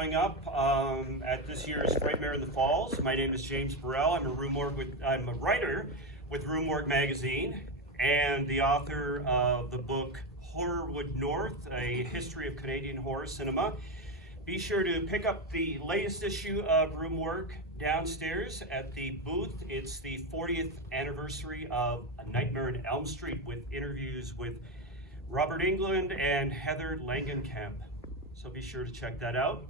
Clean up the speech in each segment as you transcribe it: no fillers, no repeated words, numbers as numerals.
showing up at this year's Frightmare in the Falls. My name is James Burrell. I'm a writer with Morgue magazine and the author of the book Horrorwood North, A History of Canadian Horror Cinema. Be sure to pick up the latest issue of Morgue downstairs at the booth. It's the 40th anniversary of A Nightmare on Elm Street with interviews with Robert Englund and Heather Langenkamp. So be sure to check that out.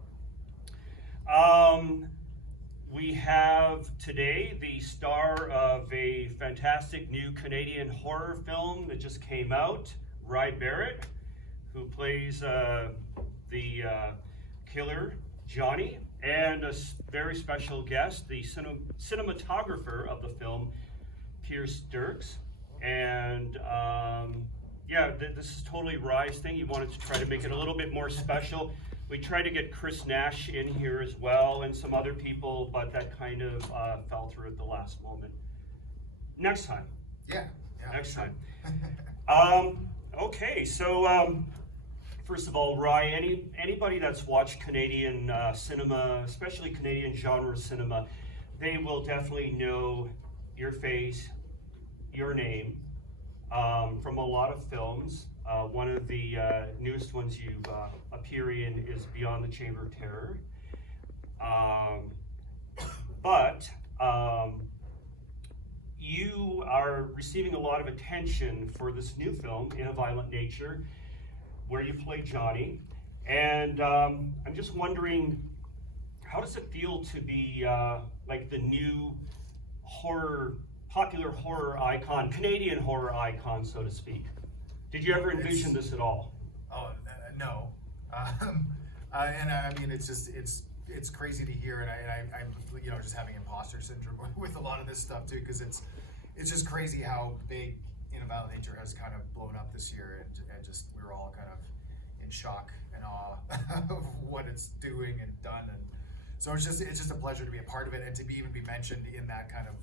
We have today the star of a fantastic new Canadian horror film that just came out, Barrett, who plays the killer, Johnny, and a very special guest, the cinematographer of the film, Pierce Dirks. And this is totally Rye's thing. He wanted to try to make it a little bit more special. We tried to get Chris Nash in here as well and some other people, but that kind of fell through at the last moment. Next time. Yeah. Next time. Okay, so first of all, Rye, anybody that's watched Canadian cinema, especially Canadian genre cinema, they will definitely know your face, your name, from a lot of films. One of the newest ones you appear in is Beyond the Chamber of Terror. But you are receiving a lot of attention for this new film, In a Violent Nature, where you play Johnny. And I'm just wondering, how does it feel to be like the new popular horror icon, Canadian horror icon, so to speak? Did you ever envision this at all? No. And I mean, it's crazy to hear, and I'm just having imposter syndrome with a lot of this stuff too, because it's just crazy how big In a Violent Nature has kind of blown up this year, and just we're all kind of in shock and awe of what it's doing and done, and so it's just a pleasure to be a part of it and to even be mentioned in that kind of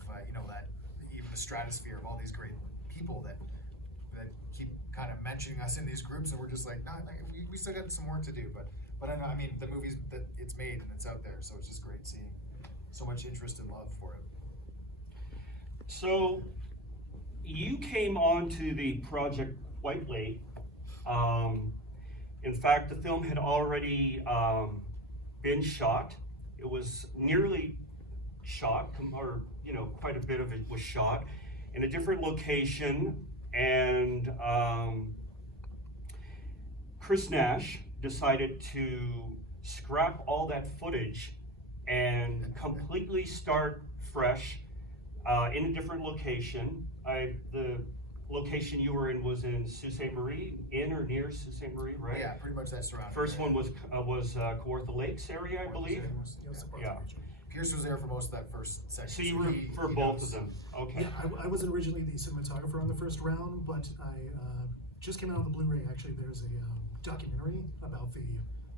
that even the stratosphere of all these great people that keep kind of mentioning us in these groups, and we're just like, we still got some work to do, but I know, I mean, the movie's that it's made and it's out there, so it's just great seeing so much interest and love for it. So you came on to the project quite late. In fact, the film had already been shot. It was nearly shot, or quite a bit of it was shot in a different location. And Chris Nash decided to scrap all that footage and completely start fresh in a different location. The location you were in was in Sault Ste. Marie, in or near Sault Ste. Marie, right? Yeah, pretty much that surrounding. First one was Kawartha Lakes area, I believe. Yeah. Pierce was there for most of that first section. So you were for both of them. Okay. Yeah, I wasn't originally the cinematographer on the first round, but I just came out on the Blu-ray. Actually, there's a documentary about the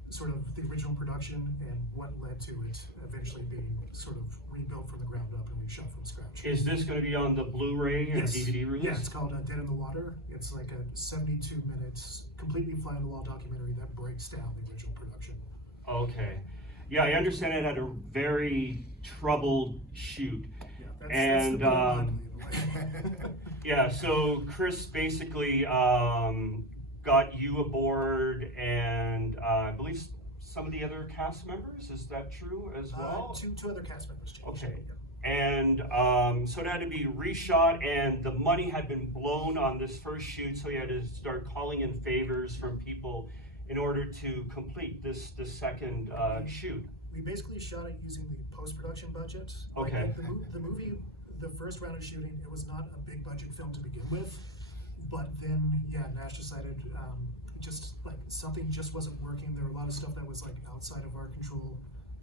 sort of the original production and what led to it eventually being sort of rebuilt from the ground up and reshot from scratch. Is this going to be on the Blu-ray and DVD release? Yeah, it's called Dead in the Water. It's like a 72 minutes, completely fly-on-the-wall documentary that breaks down the original production. Okay. Yeah, I understand it had a very troubled shoot. Yeah, that's the yeah, so Chris basically got you aboard, and I believe some of the other cast members. Is that true as well? Two other cast members changed. Okay. And so it had to be reshot, and the money had been blown on this first shoot, so you had to start calling in favors from people in order to complete this second shoot. We basically shot it using the post-production budget. Okay. Like the movie, the first round of shooting, it was not a big budget film to begin with, but then Nash decided just like something just wasn't working. There were a lot of stuff that was like outside of our control,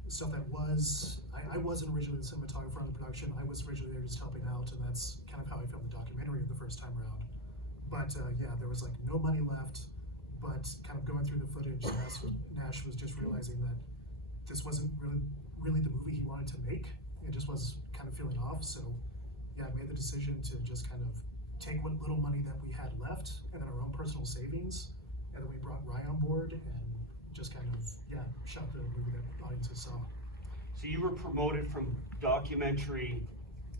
stuff that was, I wasn't originally the cinematographer on the production. I was originally there just helping out, and that's kind of how I filmed the documentary the first time around. But there was like no money left. But kind of going through the footage, Nash was just realizing that this wasn't really the movie he wanted to make. It just was kind of feeling off. So I made the decision to just kind of take what little money that we had left and then our own personal savings, and then we brought Rye on board and just kind of, shot the movie that audiences saw. So you were promoted from documentary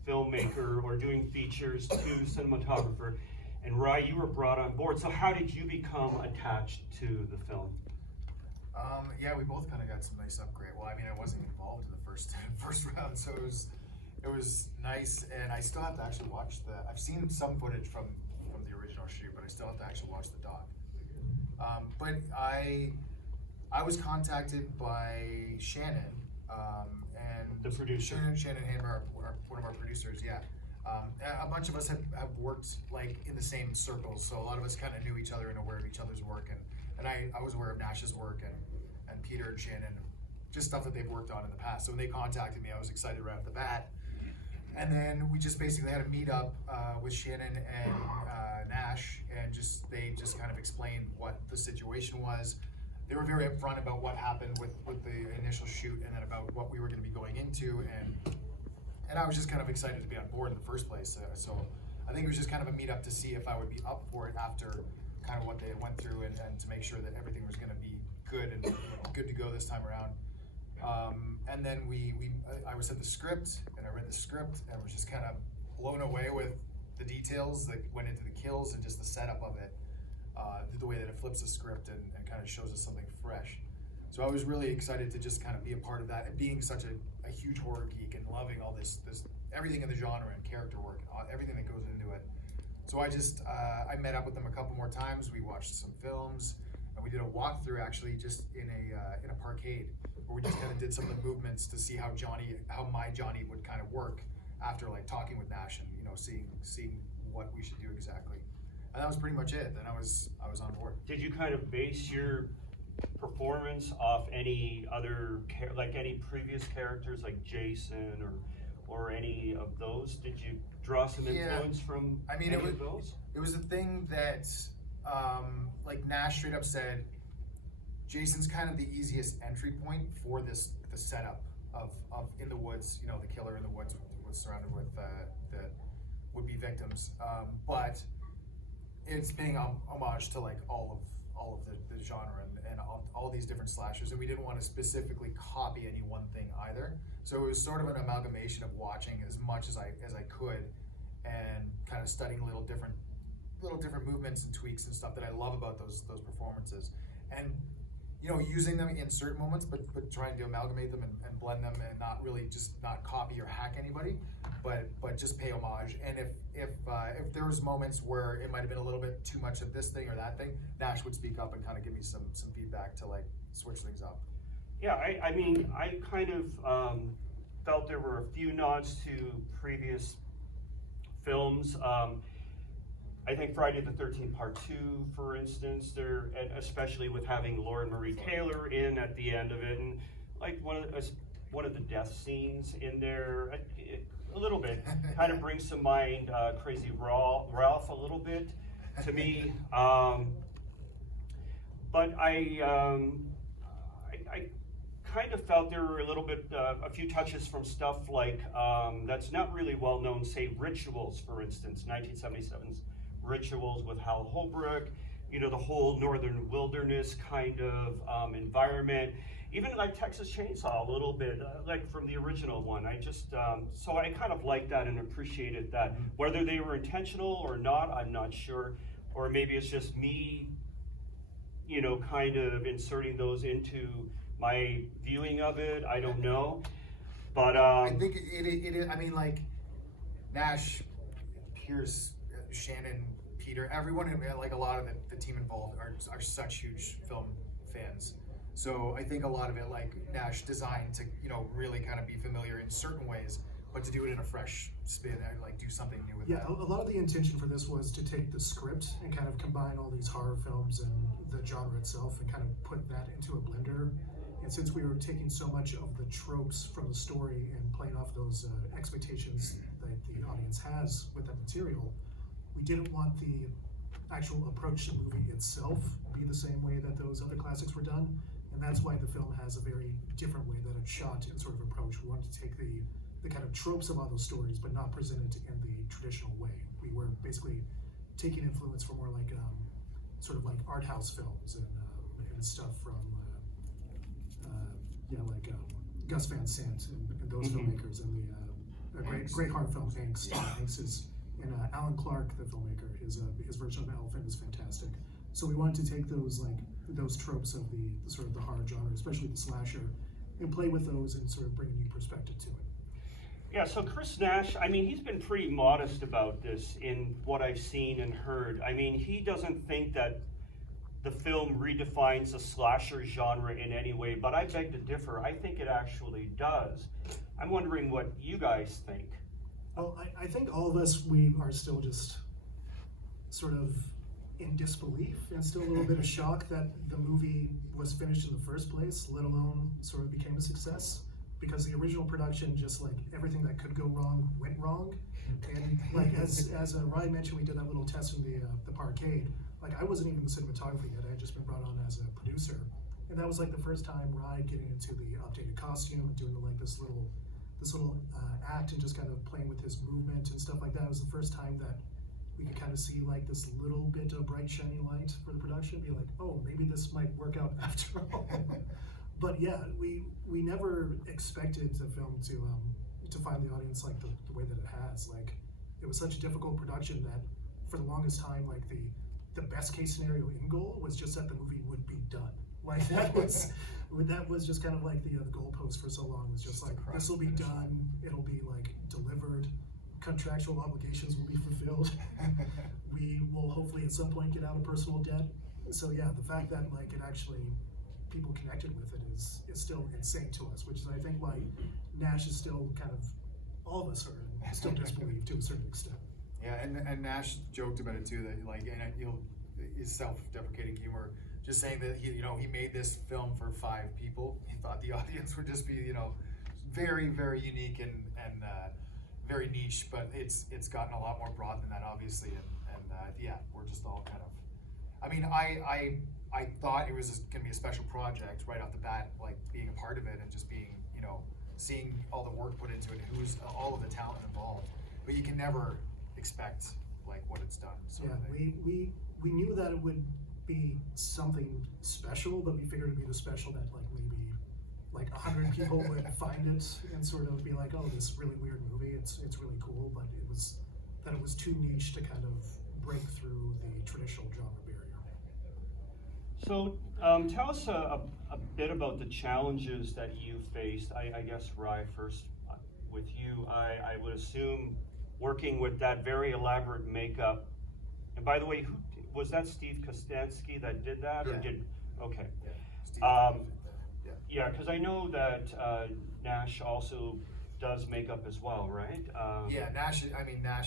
filmmaker or doing features to cinematographer, and Rye, you were brought on board. So how did you become attached to the film? Yeah, we both kind of got some nice upgrade. Well, I mean, I wasn't involved in the first round, so it was nice. And I still have to actually watch I've seen some footage from the original shoot, but I still have to actually watch the doc. But I was contacted by Shannon, and The producer. Shannon Hammer, one of our producers. Yeah. A bunch of us have worked like in the same circles, so a lot of us kind of knew each other and aware of each other's work, and I was aware of Nash's work and Peter and Shannon, just stuff that they've worked on in the past. So when they contacted me, I was excited right off the bat. And then we just basically had a meetup with Shannon and Nash, and they just kind of explained what the situation was. They were very upfront about what happened with the initial shoot, and then about what we were going to be going into, and I was just kind of excited to be on board in the first place. So I think it was just kind of a meetup to see if I would be up for it after kind of what they went through, and to make sure that everything was going to be good and good to go this time around. And then I was sent the script, and I read the script, and was just kind of blown away with the details that went into the kills and just the setup of it, the way that it flips the script and kind of shows us something fresh. So I was really excited to just kind of be a part of that, and being such a huge horror geek and loving all this everything in the genre and character work and everything that goes into it. So I met up with them a couple more times. We watched some films, and we did a walkthrough actually just in a parkade, where we just kind of did some of the movements to see how my Johnny would kind of work after like talking with Nash and seeing what we should do exactly. And that was pretty much it. Then I was on board. Did you kind of base your performance off any other like any previous characters like Jason or any of those? Did you draw some influence from any of those? It was a thing that like Nash straight up said, Jason's kind of the easiest entry point for the setup of in the woods, the killer in the woods was surrounded with the would-be victims, but it's paying homage to like all of the genre and all these different slashers, and we didn't want to specifically copy any one thing either. So it was sort of an amalgamation of watching as much as I could, and kind of studying little different movements and tweaks and stuff that I love about those performances, and using them in certain moments, but trying to amalgamate them and blend them, and not really just not copy or hack anybody, but just pay homage. And if there was moments where it might have been a little bit too much of this thing or that thing, Nash would speak up and kind of give me some feedback to like switch things up. Yeah, I mean, I kind of felt there were a few nods to previous films. I think Friday the 13th Part 2, for instance, there, especially with having Lauren Marie Taylor in at the end of it, and like one of the death scenes in there, a little bit kind of brings to mind Crazy Ralph a little bit to me. But I kind of felt there were a few touches from stuff like that's not really well known, say Rituals, for instance, 1977's Rituals with Hal Holbrook, the whole northern wilderness kind of environment, even like Texas Chainsaw a little bit, like from the original one. I just, so I kind of liked that and appreciated that. Whether they were intentional or not, I'm not sure, or maybe it's just me, kind of inserting those into my viewing of it, I don't know. But I think it is, I mean, like Nash, Pierce, Shannon, Peter, everyone, like a lot of the team involved are such huge film fans. So I think a lot of it, like Nash designed to, really kind of be familiar in certain ways, but to do it in a fresh spin and like do something new with that. Yeah, a lot of the intention for this was to take the script and kind of combine all these horror films and the genre itself and kind of put that into a blender. And since we were taking so much of the tropes from the story and playing off those expectations that the audience has with that material, we didn't want the actual approach to the movie itself be the same way that those other classics were done, and that's why the film has a very different way that it's shot and sort of approach. We wanted to take the kind of tropes of all those stories, but not present it in the traditional way. We were basically taking influence from more like sort of like art house films and stuff from Gus Van Sant and those filmmakers, and the great horror film Angst. Angst is, and Alan Clark, the filmmaker, his version of Elephant is fantastic. So we wanted to take those tropes of the sort of the horror genre, especially the slasher, and play with those and sort of bring a new perspective to it. Yeah, so Chris Nash, I mean, he's been pretty modest about this in what I've seen and heard. I mean, he doesn't think that the film redefines the slasher genre in any way, but I beg to differ. I think it actually does. I'm wondering what you guys think. Well, I think all of us, we are still just sort of in disbelief and still a little bit of shock that the movie was finished in the first place, let alone sort of became a success. Because the original production, just like everything that could go wrong went wrong, and like as Ryan mentioned, we did that little test in the parkade. Like I wasn't even the cinematographer yet; I had just been brought on as a producer, and that was like the first time Ryan getting into the updated costume and doing this little act and just kind of playing with his movement and stuff like that. It was the first time that we could kind of see like this little bit of bright shiny light for the production. Be like, oh, maybe this might work out after all. But yeah, we never expected the film to find the audience like the way that it has. Like it was such a difficult production that for the longest time, like the best case scenario end goal was just that the movie would be done. Like that was just kind of like the goalpost for so long. Was just like this will be done. It'll be like delivered. Contractual obligations will be fulfilled. We will hopefully at some point get out of personal debt. So yeah, the fact that like it actually people connected with it is still insane to us, which is I think why Nash is still kind of, all of us are still disbelieved to a certain extent. Yeah, and Nash joked about it too, that like, and his self-deprecating humor, just saying that he made this film for 5 people. He thought the audience would just be very, very unique and very niche, but it's gotten a lot more broad than that, obviously, and yeah, we're just all kind of, I mean, I thought it was just gonna be a special project right off the bat, like being a part of it and just being, seeing all the work put into it, who's all of the talent involved, but you can never expect like what it's done. Yeah, we knew that it would be something special, but we figured it'd be the special that like maybe like 100 people would find it and sort of be like, oh, this really weird movie, it's really cool, but it was too niche to kind of break through the traditional genre barrier. So tell us a bit about the challenges that you faced. I guess, Rye, first with you, I would assume working with that very elaborate makeup. And by the way, was that Steve Kostansky that did that? Yeah. Or did, okay. Yeah, Steve Yeah, because I know that Nash also does makeup as well, right? yeah, Nash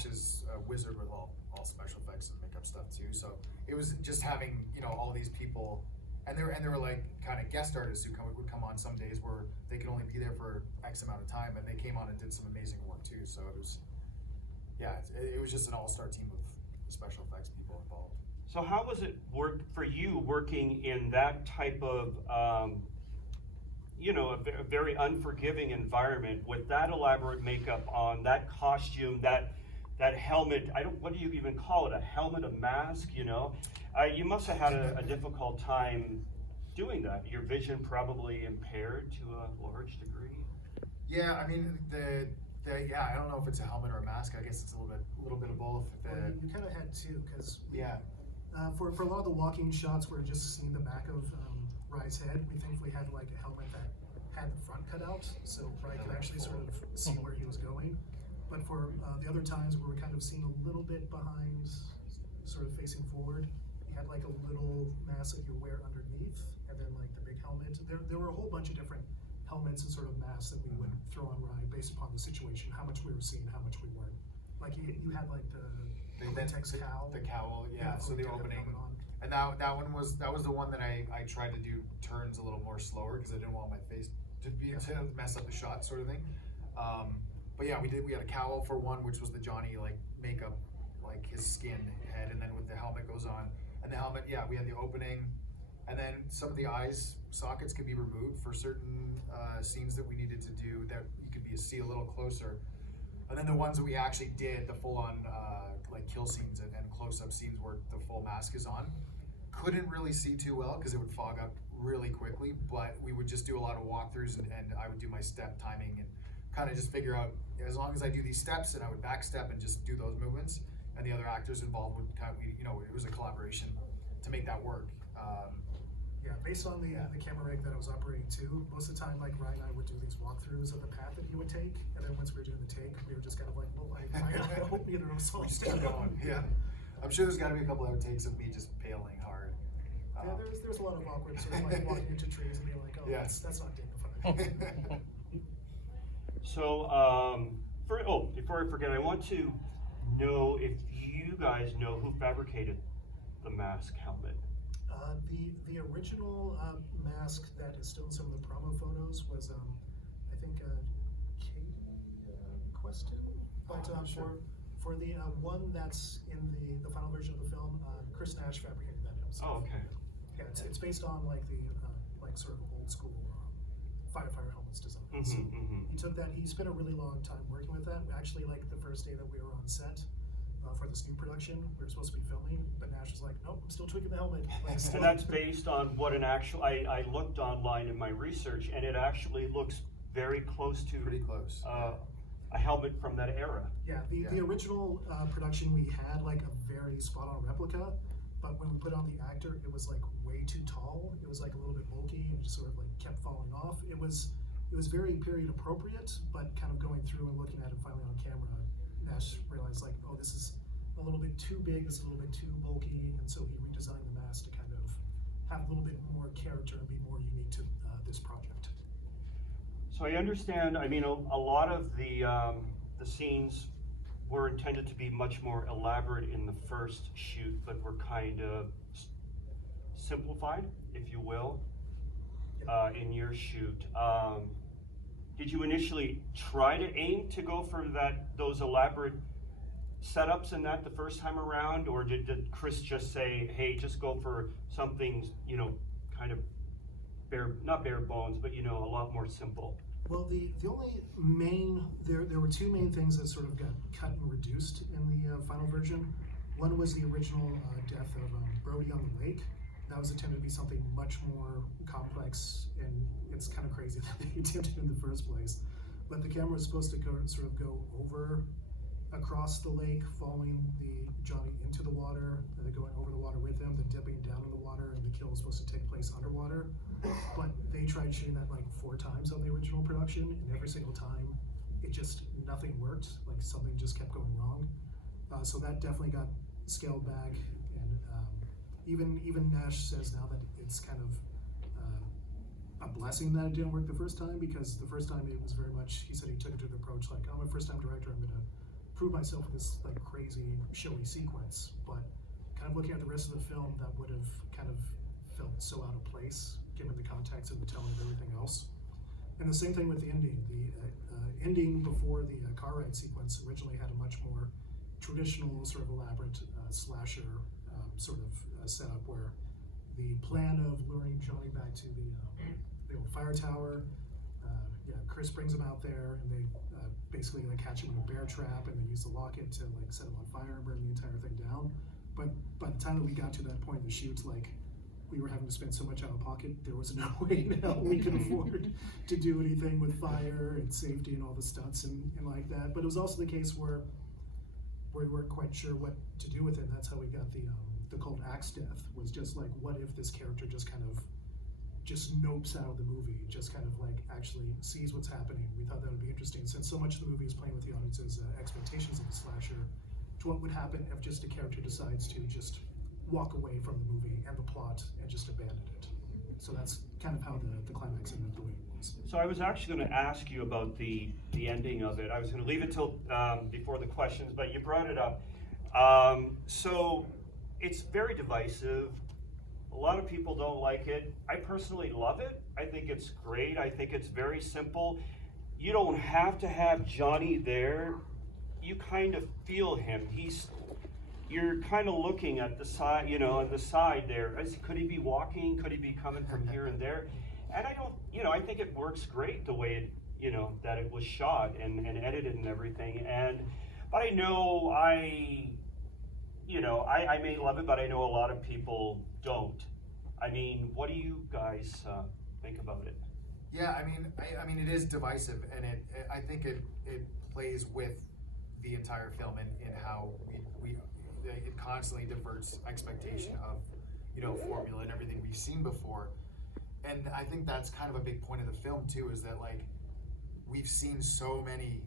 is a wizard with all special effects and makeup stuff too. So it was just having all these people, and they were like kind of guest artists who would come on some days where they could only be there for X amount of time, and they came on and did some amazing work too. So it was, yeah, it was just an all-star team of special effects people involved. So how was it for you working in that type of a very unforgiving environment with that elaborate makeup on, that costume, that helmet? What do you even call it? A helmet, a mask? You must have had a difficult time doing that. Your vision probably impaired to a large degree. Yeah, I mean I don't know if it's a helmet or a mask. I guess it's a little bit of both. Well, you kind of had to, because yeah. For a lot of the walking shots, we're just seeing the back of Rye's head. We thankfully had like a helmet that had the front cut out, so Rye could actually sort of see where he was going. But for the other times where we're kind of seeing a little bit behind, sort of facing forward, you had like a little mask that you wear underneath, and then like the big helmet. There were a whole bunch of different helmets and sort of masks that we would throw on Rye based upon the situation, how much we were seeing, how much we weren't. Like you had like the latex cowl. The cowl, yeah. So the opening, and that one was the one that I tried to do turns a little more slower because I didn't want my face to mess up the shot, sort of thing. But yeah, we had a cowl for one, which was the Johnny like makeup, like his skin head, and then with the helmet goes on, and the helmet, yeah, we had the opening, and then some of the eyes sockets could be removed for certain scenes that we needed to do that you could see a little closer. And then the ones that we actually did, the full-on like kill scenes and close-up scenes where the full mask is on, couldn't really see too well because it would fog up really quickly, but we would just do a lot of walkthroughs, and I would do my step timing and kind of just figure out, as long as I do these steps, and I would back step and just do those movements, and the other actors involved would kind of, it was a collaboration to make that work. Yeah, based on the camera rig that I was operating too, most of the time, like Ryan and I would do these walkthroughs of the path that he would take, and then once we were doing the take, we were just kind of like, well, I hope neither of us fall Just keep going, yeah. I'm sure there's gotta be a couple other takes of me just bailing hard. Yeah, there's a lot of awkward sort of like walking into trees and being like, oh, Yeah. that's not dignified. So, before I forget, I want to know if you guys know who fabricated the mask helmet. The original mask that is still in some of the promo photos was, I think, Katie Queston. But sure. for the one that's in the final version of the film, Chris Nash fabricated that himself. Oh, okay. Yeah, it's based on like the like sort of old school firefighter helmets design. So he took that. He spent a really long time working with that. Actually, like the first day that we were on set for this new production, we were supposed to be filming, but Nash was like, "Nope, I'm still tweaking the helmet." Like, And that's based on what an actual, I looked online in my research, and it actually looks very close to Pretty close. a helmet from that era. Yeah, the original production we had like a very spot on replica, but when we put on the actor, it was like way too tall. It was like a little bit bulky and just sort of like kept falling off. It was very period appropriate, but kind of going through and looking at it finally on camera, Nash realized like, oh, this is a little bit too big, this is a little bit too bulky, and so he redesigned the mask to kind of have a little bit more character and be more unique to this project. So I understand, I mean, a lot of the scenes were intended to be much more elaborate in the first shoot, but were kind of simplified, if you will, in your shoot. Did you initially try to aim to go for those elaborate setups in that the first time around, or did Chris just say, hey, just go for something, kind of not bare bones, but a lot more simple? Well, the only there were two main things that sort of got cut and reduced in the final version. One was the original death of Brody on the lake. That was intended to be something much more complex, and it's kind of crazy that they attempted in the first place. But the camera was supposed to go across the lake, following Johnny into the water, and then going over the water with him, then dipping down in the water, and the kill was supposed to take place underwater. But they tried shooting that like 4 times on the original production, and every single time, nothing worked. Like something just kept going wrong. So that definitely got scaled back, and even Nash says now that it's kind of a blessing that it didn't work the first time, because the first time it was very much, he said he took it to the approach like, I'm a first time director, I'm gonna prove myself with this like crazy showy sequence, but kind of looking at the rest of the film, that would have kind of felt so out of place given the context and the telling of everything else. And the same thing with the ending. The ending before the car ride sequence originally had a much more traditional sort of elaborate slasher sort of setup, where the plan of luring Johnny back to the old fire tower, Chris brings him out there, and they basically like catch him in a bear trap, and they use the locket to like set him on fire and burn the entire thing down. But by the time that we got to that point in the shoot, like we were having to spend so much out of pocket, there was no way in hell we could afford to do anything with fire and safety and all the stunts and like that. But it was also the case where we weren't quite sure what to do with it. And that's how we got the cold axe death, was just like, what if this character just kind of just nopes out of the movie, just kind of like actually sees what's happening. We thought that would be interesting, since so much of the movie is playing with the audience's expectations of the slasher, to what would happen if just a character decides to just walk away from the movie and the plot and just abandon it. So that's kind of how the climax ended up the way it was. So I was actually going to ask you about the ending of it. I was going to leave it till before the questions, but you brought it up. So it's very divisive. A lot of people don't like it. I personally love it. I think it's great. I think it's very simple. You don't have to have Johnny there. You kind of feel him. You're kind of looking at the side, on the side there. Could he be walking? Could he be coming from here and there? And I think it works great the way that it was shot and edited and everything. But I know I may love it, but I know a lot of people don't. I mean, what do you guys think about it? Yeah, I mean, it is divisive, and I think it plays with the entire film in how it constantly diverts expectation of, you know, formula and everything we've seen before. And I think that's kind of a big point of the film too, is that like we've seen so many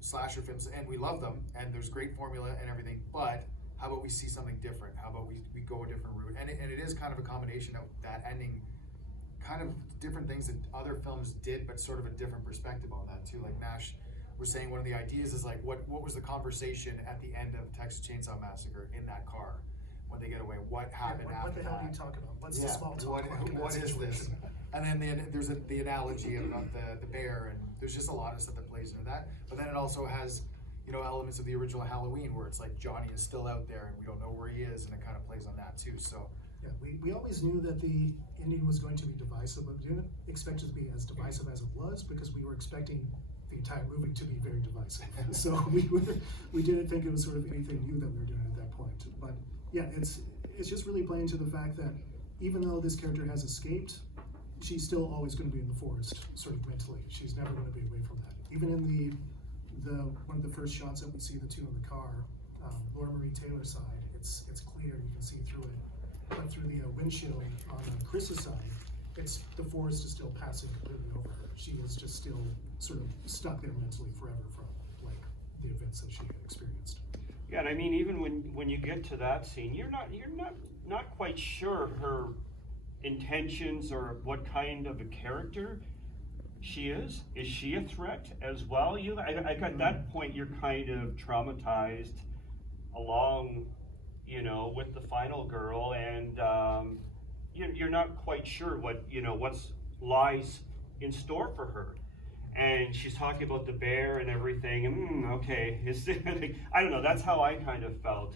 slasher films and we love them and there's great formula and everything, but how about we see something different? How about we go a different route? And it is kind of a combination of that ending, kind of different things that other films did, but sort of a different perspective on that too. Like Nash was saying, one of the ideas is like, what was the conversation at the end of Texas Chainsaw Massacre in that car when they get away? What happened after that? What the hell are you talking about? What's the small talk like in that what is this? situation? And then there's the analogy of the bear, and there's just a lot of stuff that plays into that. But then it also has, you know, elements of the original Halloween where it's like Johnny is still out there and we don't know where he is, and it kind of plays on that too. So Yeah, we always knew that the ending was going to be divisive, but we didn't expect it to be as divisive as it was because we were expecting the entire movie to be very divisive. So we didn't think it was sort of anything new that we were doing at that point. But yeah, it's just really playing to the fact that even though this character has escaped, she's still always going to be in the forest, sort of mentally. She's never going to be away from that. Even in the one of the first shots that we see the two in the car, Laura Marie Taylor's side, it's clear, you can see through it. But through the windshield on Chris's side, the forest is still passing completely over her. She is just still sort of stuck there mentally forever from like the events that she had experienced. Yeah, and I mean, even when you get to that scene, you're not quite sure her intentions or what kind of a character she is. Is she a threat as well? At that point, you're kind of traumatized along, you know, with the final girl, and you're not quite sure what's lies in store for her. And she's talking about the bear and everything. And okay, I don't know. That's how I kind of felt.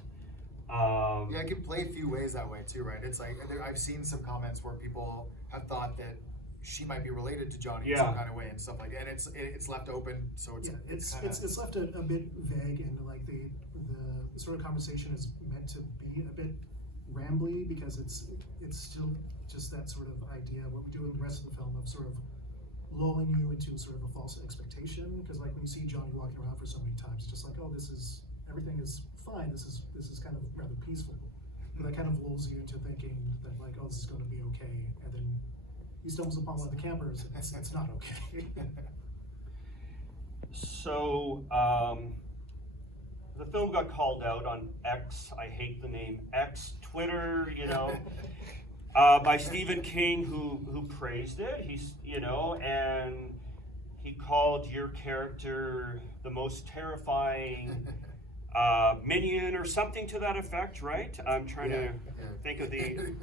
yeah, it can play a few ways that way too, right? It's like I've seen some comments where people have thought that she might be related to Johnny in some kind of way and stuff like that. And it's left open, so it's left a bit vague, and like the sort of conversation is meant to be a bit rambly because it's still just that sort of idea what we do in the rest of the film of sort of lulling you into sort of a false expectation, because like when you see Johnny walking around for so many times, it's just like, oh, everything is fine, this is kind of rather peaceful, but that kind of lulls you into thinking that like, oh, this is going to be okay, and then he stumbles upon one of the campers and it's not okay. So the film got called out on X. I hate the name X, Twitter, you know. By Stephen King, who praised it. He's, you know, and he called your character the most terrifying minion or something to that effect, right? I'm trying to think of the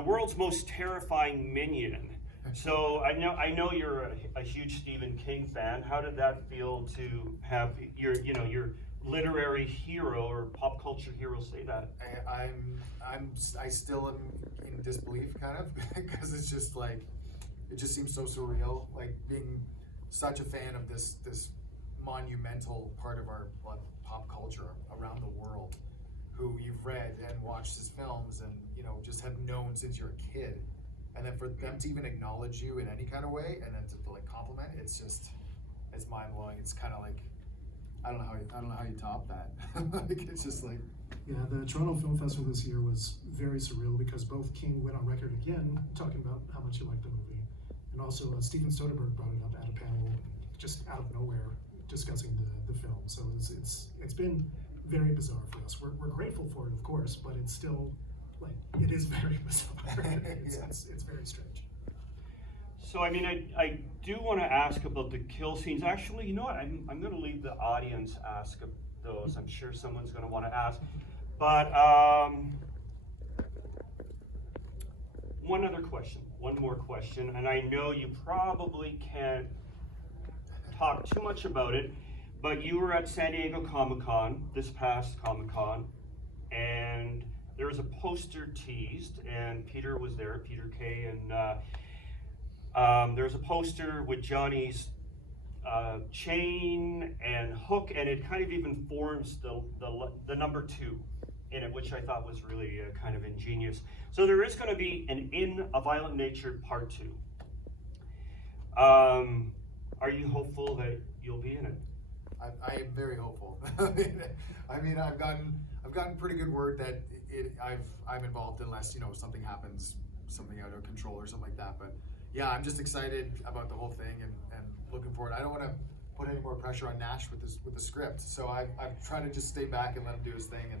world's most terrifying minion. So I know you're a huge Stephen King fan. How did that feel to have your literary hero or pop culture hero say that? I still am in disbelief, kind of, because it's just like, it just seems so surreal, like being such a fan of this monumental part of our pop culture around the world, who you've read and watched his films and, you know, just have known since you're a kid, and then for them to even acknowledge you in any kind of way and then to like compliment, it's mind blowing. It's kind of like, I don't know how you top that. Like, it's just like, yeah, the Toronto Film Festival this year was very surreal because both King went on record again talking about how much he liked the movie, and also Steven Soderbergh brought it up at a panel just out of nowhere discussing the film. So it's been very bizarre for us. We're grateful for it, of course, but it's still like, it is very bizarre. It's very strange. So I mean, I do want to ask about the kill scenes. Actually, you know what? I'm going to leave the audience ask those. I'm sure someone's going to want to ask. But one more question, and I know you probably can't talk too much about it, but you were at San Diego Comic-Con, this past Comic-Con, and there was a poster teased, and Peter was there, Peter Kay, and there's a poster with Johnny's chain and hook, and it kind of even forms the number 2 in it, which I thought was really kind of ingenious. So there is going to be an In a Violent Nature Part 2. Are you hopeful that you'll be in it? I am very hopeful. I mean, I've gotten pretty good word that I'm involved unless, you know, something happens, something out of control or something like that. But yeah, I'm just excited about the whole thing and looking forward. I don't want to put any more pressure on Nash with the script, so I've tried to just stay back and let him do his thing and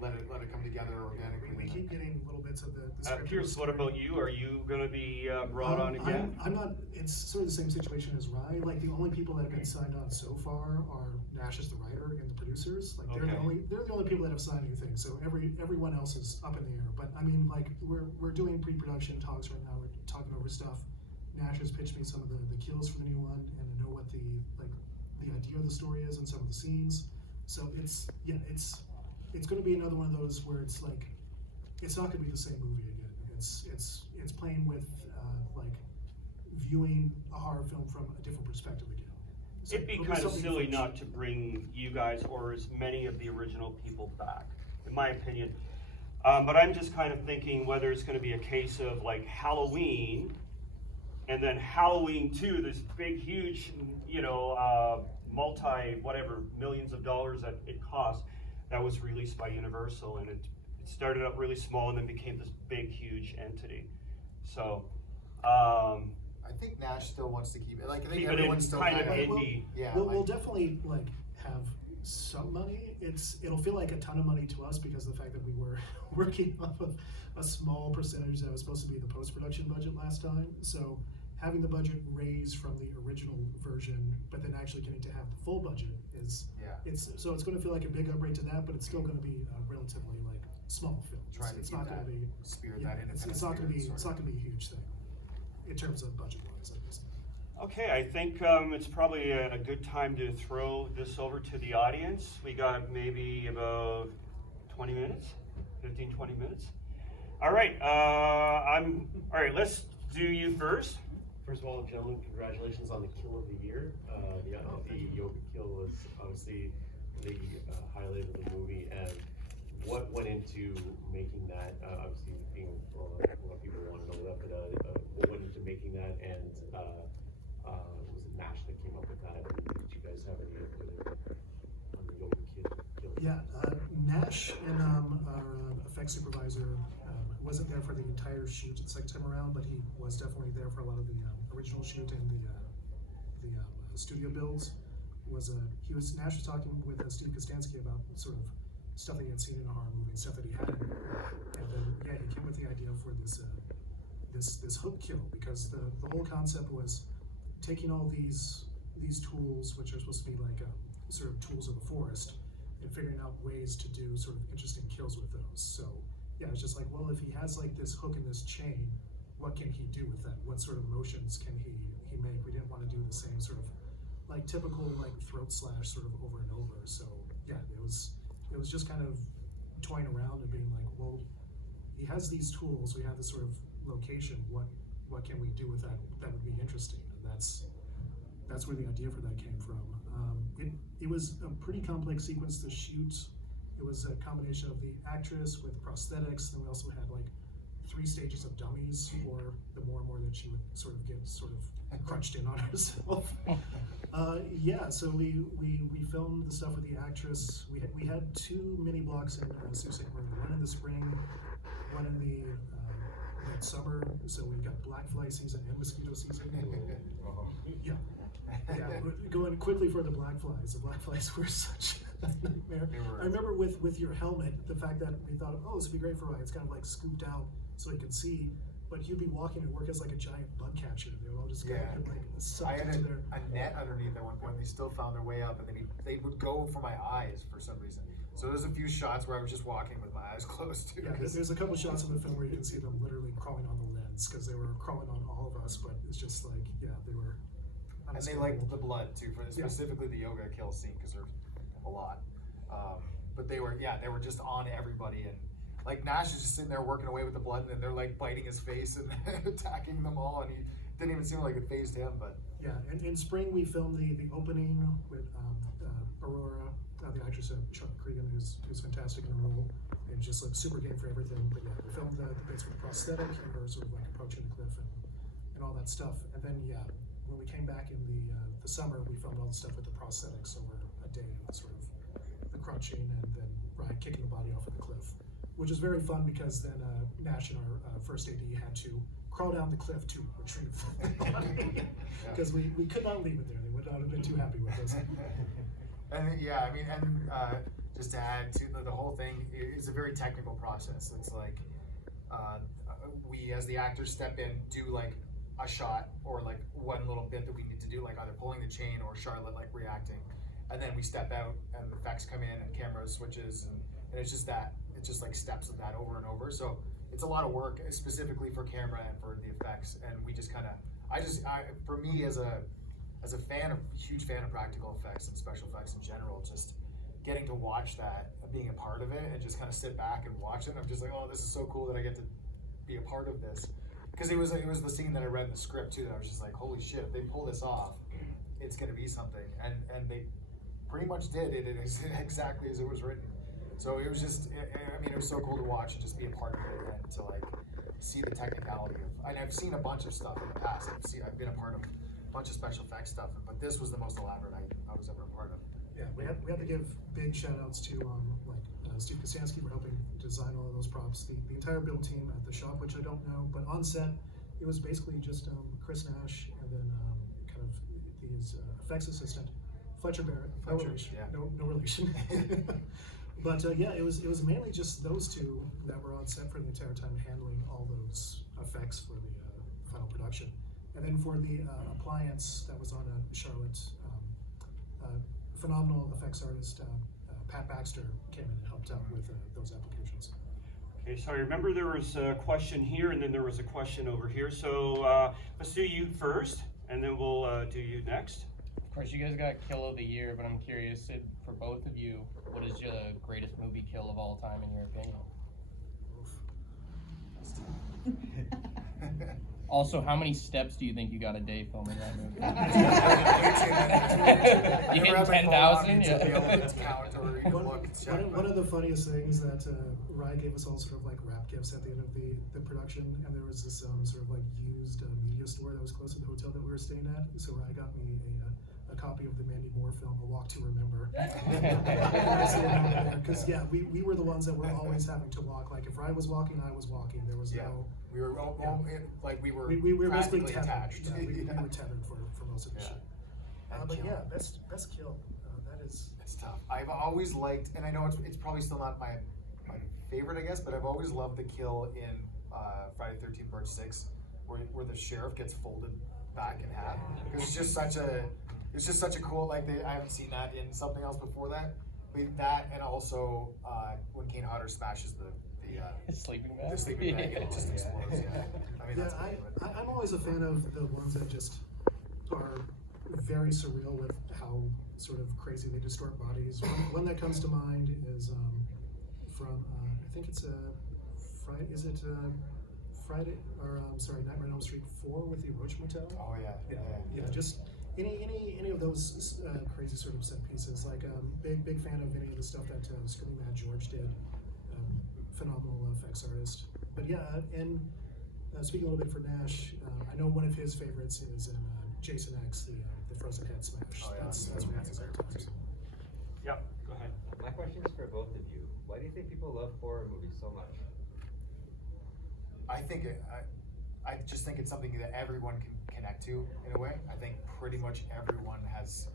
let it come together organically. We keep getting little bits of the script. Pierce, what about you? Are you going to be brought on again? I'm not. It's sort of the same situation as Rye. Like the only people that have been signed on so far are Nash as the writer and the producers. Like they're the only people that have signed anything. So everyone else is up in the air. But I mean, like we're doing pre-production talks right now. We're talking over stuff. Nash has pitched me some of the kills for the new one, and I know what the idea of the story is and some of the scenes. So it's going to be another one of those where it's like it's not going to be the same movie again. It's playing with like viewing a horror film from a different perspective again. So It'd be kind of silly not to bring you guys or as many of the original people back, in my opinion. But I'm just kind of thinking whether it's going to be a case of like Halloween, and then Halloween 2, this big, huge, you know, whatever millions of dollars that it cost, that was released by Universal, and it started out really small and then became this big, huge entity. So, I think Nash still wants to keep it. Like I think everyone's still kind of indie. Yeah, we'll definitely like have some money. It'll feel like a ton of money to us because of the fact that we were working off of a small percentage that was supposed to be the post-production budget last time. So having the budget raised from the original version, but then actually getting to have the full budget it's going to feel like a big upgrade to that, but it's still going to be a relatively like small film. It's not going to be spirit that independent. It's not going to be a huge thing in terms of budget wise, I guess. Okay, I think it's probably a good time to throw this over to the audience. We got maybe about 20 minutes, 15, 20 minutes. All right, all right, let's do you first. First of all, gentlemen, congratulations on the kill of the year. The yoga kill was obviously the highlight of the movie, and what went into making that? Obviously, being a lot of people want to know that, but what went into making that, and was it Nash that came up with that? Did you guys have any input on the yoga kill? Yeah, Nash and our effects supervisor wasn't there for the entire shoot the second time around, but he was definitely there for a lot of the original shoot and the studio builds. Nash was talking with Steve Kostansky about sort of stuff that he had seen in a horror movie, stuff that he had, and then he came with the idea for this hook kill, because the whole concept was taking all these tools, which are supposed to be like sort of tools of the forest, and figuring out ways to do sort of interesting kills with those. So yeah, it's just like, well, if he has like this hook and this chain, what can he do with that? What sort of motions can he make? We didn't want to do the same sort of like typical like throat slash sort of over and over. So yeah, it was just kind of toying around and being like, well, he has these tools, we have this sort of location, what can we do with that would be interesting? And that's where the idea for that came from. It was a pretty complex sequence to shoot. It was a combination of the actress with prosthetics, and we also had like 3 stages of dummies for the more and more that she would sort of get crunched in on herself. So we filmed the stuff with the actress. We had 2 mini blocks in Sault Ste. Marie, one in the spring, one in the late summer. So we've got black fly season and mosquito season. Yeah. Going quickly for the black flies. The black flies were such a nightmare. I remember with your helmet, the fact that we thought, oh, this would be great for Ryan. It's kind of like scooped out so he can see, but he'd be walking and work as like a giant bug catcher. They would all just kind of like suck into their. I had a net underneath at one point. They still found their way up, and then they would go for my eyes for some reason. So there's a few shots where I was just walking with my eyes closed too. Yeah, there's a couple shots in the film where you can see them literally crawling on the lens because they were crawling on all of us. But it's just like, yeah, they were. And they liked the blood too, for specifically the yoga kill scene, because there's a lot. But they were just on everybody, and like Nash is just sitting there working away with the blood, and then they're like biting his face and attacking them all, and he didn't even seem like it fazed him. But yeah, and in spring we filmed the opening with Aurora, the actress Charlotte Cregan, who's fantastic in the role. and just looked super game for everything. But yeah, we filmed the bits with prosthetic and we were sort of like approaching the cliff and all that stuff. And then yeah, when we came back in the summer, we filmed all the stuff with the prosthetics over a day of sort of the crunching and then Ryan kicking the body off of the cliff, which is very fun because then Nash and our first AD had to crawl down the cliff to retrieve the body because we could not leave it there. They would not have been too happy with us. And yeah, I mean, and just to add to the whole thing is a very technical process. It's like we as the actors step in, do like a shot or like one little bit that we need to do, like either pulling the chain or Charlotte like reacting, and then we step out and the effects come in and camera switches and it's just that, it's just like steps of that over and over. So it's a lot of work specifically for camera and for the effects, and we just kind of, for me as a huge fan of practical effects and special effects in general, just getting to watch that, being a part of it, and just kind of sit back and watch it. I'm just like, oh, this is so cool that I get to be a part of this. Because it was the scene that I read in the script too, that I was just like, holy shit, if they pull this off, it's gonna be something. And they pretty much did it exactly as it was written. So it was just, I mean, it was so cool to watch and just be a part of it and to like see the technicality of, and I've seen a bunch of stuff in the past. I've been a part of a bunch of special effects stuff, but this was the most elaborate I was ever a part of. Yeah, we had to give big shout outs to Steve Kosansky for helping design all of those props. The entire build team at the shop, which I don't know, but on set it was basically just Chris Nash and then kind of his effects assistant Fletcher Barrett. No relation. But yeah, it was mainly just those two that were on set for the entire time, handling all those effects for the final production. And then for the appliance that was on Charlotte, phenomenal effects artist Pat Baxter came in and helped out with those applications. Okay, so I remember there was a question here and then there was a question over here. So let's do you first and then we'll do you next. Of course, you guys got kill of the year, but I'm curious, Sid, for both of you, what is your greatest movie kill of all time in your opinion? Also, how many steps do you think you got a day filming that movie? You hit 10,000? One of the funniest things that Ryan gave us all sort of like wrap gifts at the end of the production, and there was this sort of like used media store that was close to the hotel that we were staying at. So Ryan got me a copy of the Mandy Moore film, A Walk to Remember. Because yeah, we were the ones that were always having to walk. Like if Ryan was walking, I was walking. There was no. We were like we were basically practically tethered. attached. Yeah, we were tethered for most of the shit. But kill. yeah, best kill. That is. It's tough. I've always liked, and I know it's probably still not my favorite, I guess, but I've always loved the kill in Friday the 13th Part 6, where the sheriff gets folded back in half. Because it's just such a cool, like I haven't seen that in something else before that. But that, and also when Kane Hodder smashes the sleeping bag. The sleeping bag and it just explodes. Yeah. I mean, that's I'm always a fan of the ones that just are very surreal with how sort of crazy they distort bodies. One that comes to mind is from I think it's Friday. Is it Friday or Nightmare on Elm Street 4 with the Roach Motel? Oh yeah. Just any of those crazy sort of set pieces. Like big fan of any of the stuff that Screaming Mad George did. Phenomenal effects artist. But yeah, and speaking a little bit for Nash, I know one of his favorites is in Jason X, the frozen head smash. Oh, yeah, that's one of his favorite times. Yeah, go ahead. My question is for both of you. Why do you think people love horror movies so much? I just think it's something that everyone can connect to in a way. I think pretty much everyone has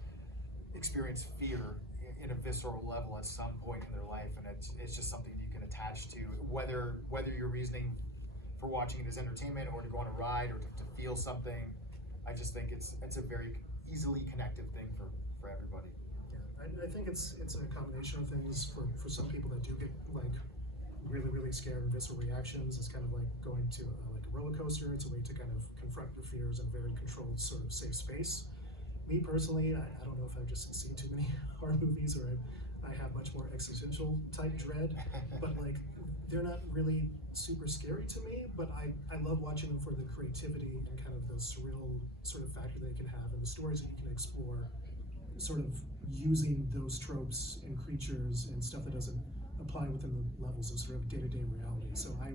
experienced fear in a visceral level at some point in their life, and it's just something you can attach to, whether your reasoning for watching it is entertainment or to go on a ride or to feel something. I just think it's a very easily connective thing for everybody. Yeah, I think it's a combination of things. For some people that do get like really scared and visceral reactions, it's kind of like going to like a roller coaster. It's a way to kind of confront your fears in a very controlled sort of safe space. Me personally, I don't know if I've just seen too many horror movies or I have much more existential type dread, but like they're not really super scary to me, but I love watching them for the creativity and kind of the surreal sort of factor they can have and the stories that you can explore, sort of using those tropes and creatures and stuff that doesn't apply within the levels of sort of day-to-day reality. So I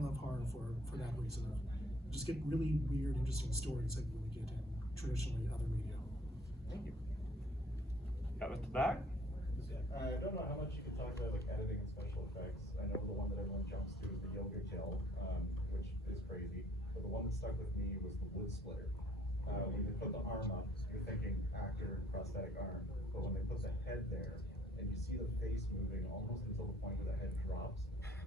love horror for that reason. You just get really weird, interesting stories that you really get in traditionally other media. Thank you. Got at the back? I don't know how much you can talk about like editing and special effects. I know the one that everyone jumps to is the yoga kill, which is crazy. But the one that stuck with me was the wood splitter. When they put the arm up, you're thinking actor prosthetic arm. But when they put the head there, and you see the face moving almost until the point where the head drops,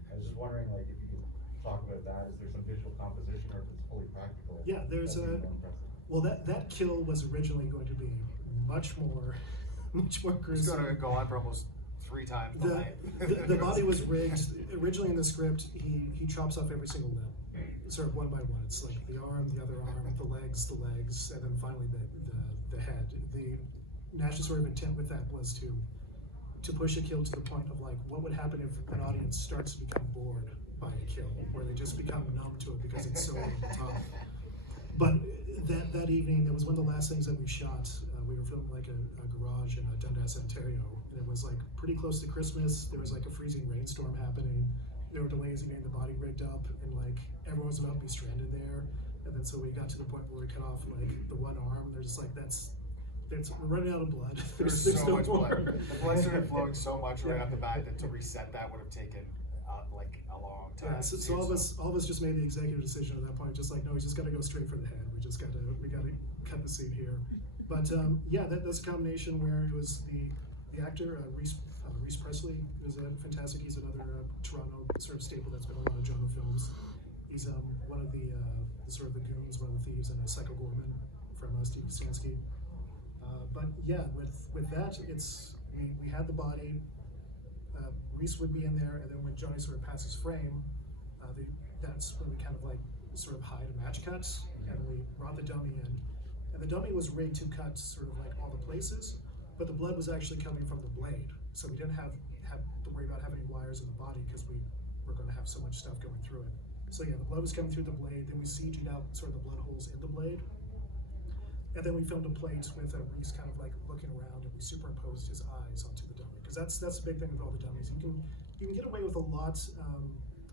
I was just wondering like if you could talk about that. Is there some visual composition or if it's fully practical? Yeah, there's that'd a. be more impressive. Well, that kill was originally going to be much more It's gruesome. gonna go on for almost 3 times the length. The body was rigged. Originally in the script, he chops off every single limb, sort of one by one. It's like the arm, the other arm, the legs, and then finally the head. The Nash's sort of intent with that was to push a kill to the point of like, what would happen if an audience starts to become bored by a kill, where they just become numb to it because it's so over the top. But that evening, that was one of the last things that we shot. We were filming like a garage in Dundas, Ontario, and it was like pretty close to Christmas. There was like a freezing rainstorm happening. There were delays in getting the body rigged up, and like everyone was about to be stranded there. And then so we got to the point where we cut off like the one arm. And they're just like, we're running out of blood. There's so no much more. blood. The blood started flowing so much right Yeah. off the bat that to reset that would have taken like a long time. Yeah, so all of us just made the executive decision at that point, just like, no, we just got to go straight for the head. We got to cut the scene here. But yeah, that's a combination where it was the actor Reese Presley is fantastic. He's another Toronto sort of staple that's been in a lot of genre films. He's one of the sort of the goons, one of the thieves, and Psycho Gorman from Steve Kostanski. But yeah, with that, we had the body. Reese would be in there, and then when Johnny sort of passes frame, that's when we kind of like sort of hide a match cut, and we brought the dummy in. And the dummy was rigged to cut sort of like all the places, but the blood was actually coming from the blade, so we didn't have to worry about having wires in the body because we were going to have so much stuff going through it. So yeah, the blood was coming through the blade. Then we CG'd out sort of the blood holes in the blade, and then we filmed a plate with Reese kind of like looking around, and we superimposed his eyes onto the dummy because that's the big thing with all the dummies. You can get away with a lot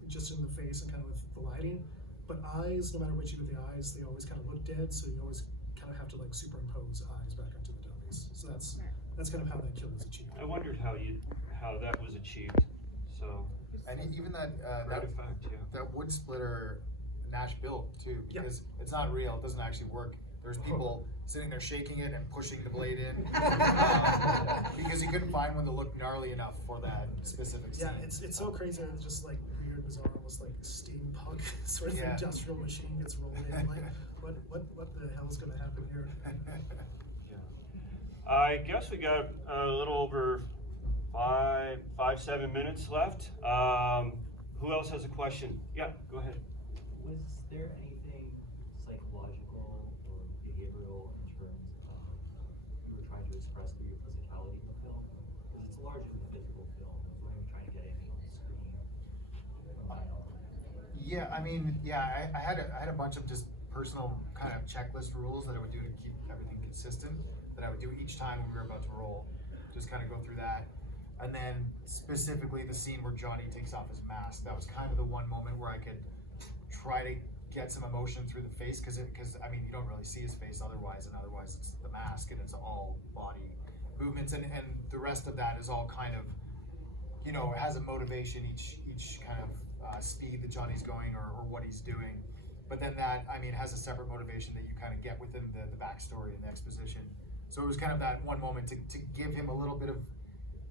just in the face and kind of with the lighting, but eyes, no matter what you do with the eyes, they always kind of look dead. So you always kind of have to like superimpose eyes back onto the dummies. So that's kind of how that kill was achieved. I wondered how that was achieved. So And even that artifact, yeah. that wood splitter Nash built too, because it's not real. It doesn't actually work. There's people sitting there shaking it and pushing the blade in because he couldn't find one that looked gnarly enough for that specific scene. Yeah, it's so crazy. It's just like weird, bizarre, almost like steampunk sort of industrial machine gets rolled in. Like, what the hell is going to happen here? I guess we got a little over 7 minutes left. Who else has a question? Yeah, go ahead. Was there anything psychological or behavioral in terms of you were trying to express through your physicality in the film? Because it's largely a physical film. I was wondering if you're trying to get anything on the screen. Yeah, I mean, yeah, I had a bunch of just personal kind of checklist rules that I would do to keep everything consistent, that I would do each time when we were about to roll, just kind of go through that. And then specifically the scene where Johnny takes off his mask, that was kind of the one moment where I could try to get some emotion through the face, because I mean, you don't really see his face otherwise it's the mask and it's all body movements, and the rest of that is all kind of, you know, it has a motivation each kind of speed that Johnny's going or what he's doing. But then that, I mean, has a separate motivation that you kind of get within the backstory and the exposition. So it was kind of that one moment to give him a little bit of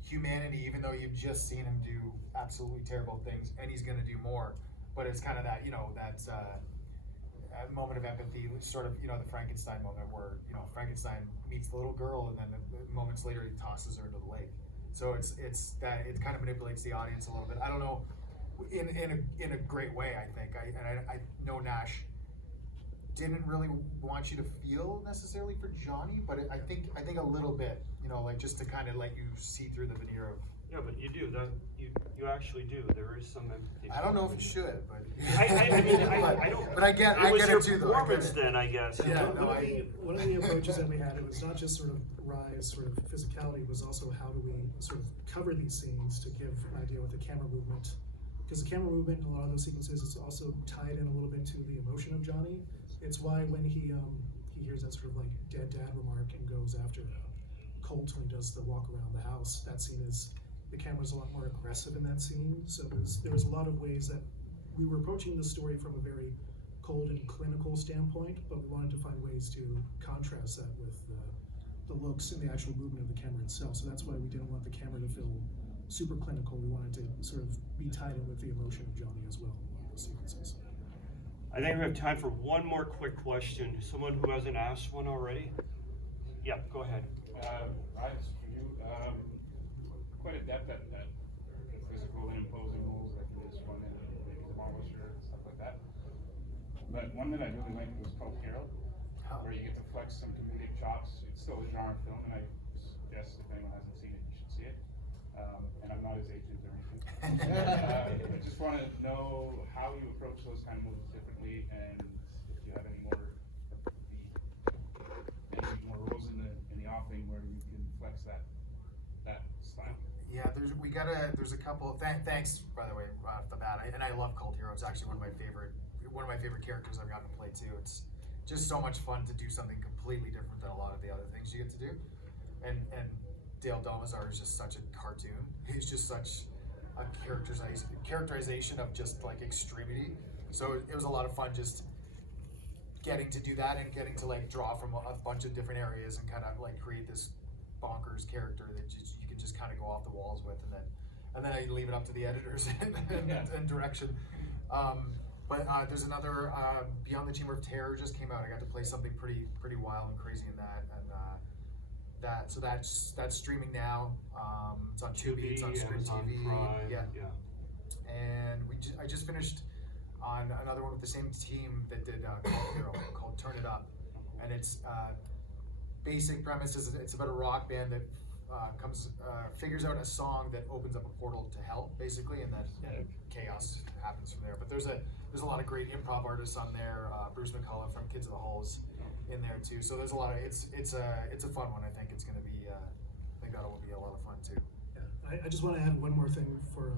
humanity, even though you've just seen him do absolutely terrible things, and he's going to do more. But it's kind of that, you know, that's a moment of empathy, sort of, you know, the Frankenstein moment where, you know, Frankenstein meets the little girl, and then moments later he tosses her into the lake. So it's that it kind of manipulates the audience a little bit. I don't know, in a great way, I think. I know Nash didn't really want you to feel necessarily for Johnny, but I think a little bit, you know, like just to kind of let you see through the veneer Yeah, but you do, you actually do, there is some empathy. I don't know if you should, but. I mean, I don't. But I get was it your too, though. I get performance it. then, I guess. you Yeah, know? no, One of the approaches that we had, it was not just sort of Rye's sort of physicality, it was also how do we sort of cover these scenes to give an idea with the camera movement. Because the camera movement in a lot of those sequences is also tied in a little bit to the emotion of Johnny. It's why when he hears that sort of like dead dad remark and goes after Colt when he does the walk around the house, that scene is, the camera's a lot more aggressive in that scene. So there was a lot of ways that we were approaching the story from a very cold and clinical standpoint, but we wanted to find ways to contrast that with the looks and the actual movement of the camera itself. So that's why we didn't want the camera to feel super clinical. We wanted to sort of be tied in with the emotion of Johnny as well in those sequences. I think we have time for one more quick question. Someone who hasn't asked one already? Yeah, go ahead. Rise, for you, quite adept at the physical and imposing moves like you just run in and maybe demolish or stuff like that. But one that I really liked was called Carol, where you get to flex some comedic chops. It's still a genre film, and I suggest if anyone hasn't seen it, you should see it. And I'm not his agent or anything. I just want to know how you approach those kind of movies differently, and if you have any more roles in the offing where you can flex that style. Yeah, there's a couple. Thanks, by the way, off the bat. And I love Cult Hero. It's actually one of my favorite characters I've gotten to play too. It's just so much fun to do something completely different than a lot of the other things you get to do. And Dale Domazar is just such a cartoon. He's just such a characterization of just like extremity. So it was a lot of fun just getting to do that and getting to like draw from a bunch of different areas and kind of like create this bonkers character that you can just kind of go off the walls with, and then I leave it up to the editors and direction. But there's another Beyond the Chamber of Terror just came out. I got to play something pretty wild and crazy in that, and so that's streaming now. It's on Tubi, it's on Screen Amazon TV, Prime, yeah. And I just finished on another one with the same team that did Cult Hero called Turn It Up, and it's basic premise is it's about a rock band that figures out a song that opens up a portal to hell, basically, and then chaos happens from there. But there's a lot of great improv artists on there. Bruce McCullough from Kids of the Halls in there too. So there's a lot of it's a fun one. I think it's gonna be I think that'll be a lot of fun too. Yeah, I just want to add one more thing for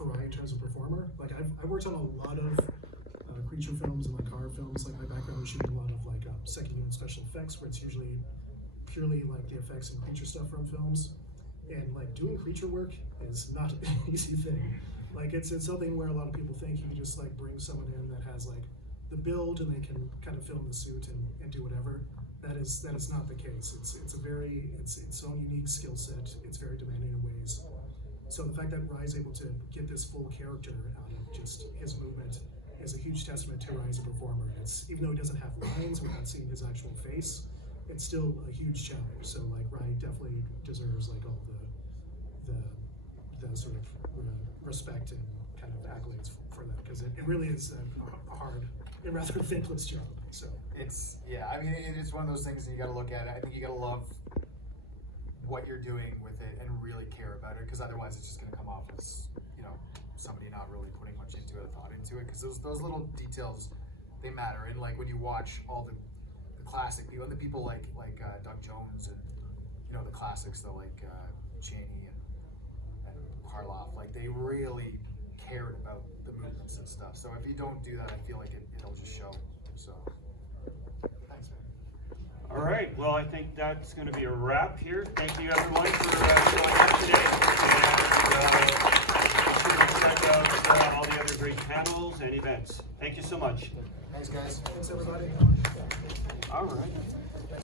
Ryan in terms of performer. Like I've worked on a lot of creature films and like horror films. Like my background was shooting a lot of like second unit special effects, where it's usually purely like the effects and creature stuff from films. And like doing creature work is not an easy thing. Like it's something where a lot of people think you can just like bring someone in that has like the build and they can kind of film the suit and do whatever. That is not the case. It's its own unique skill set. It's very demanding in ways. So the fact that Rye's able to get this full character out of just his movement is a huge testament to Rye as a performer. It's even though he doesn't have lines, we're not seeing his actual face, it's still a huge challenge. So like Rye definitely deserves like all the sort of respect and kind of accolades for that, because it really is a hard and rather thankless job. So It's I mean it's one of those things, and you got to look at it. I think you got to love what you're doing with it and really care about it, because otherwise it's just going to come off as somebody not really putting much into it, thought into it, because those little details, they matter. And like when you watch all the classic people, and the people like Doug Jones and the classics though, like Chaney and Karloff, like they really cared about the movements and stuff. So if you don't do that, I feel like it'll just show. So thanks, man. All right, well, I think that's going to be a wrap here. Thank you, everyone, for showing up today. And be sure to check out all the other great panels and events. Thank you so much. Thanks, guys. thanks everybody. All right.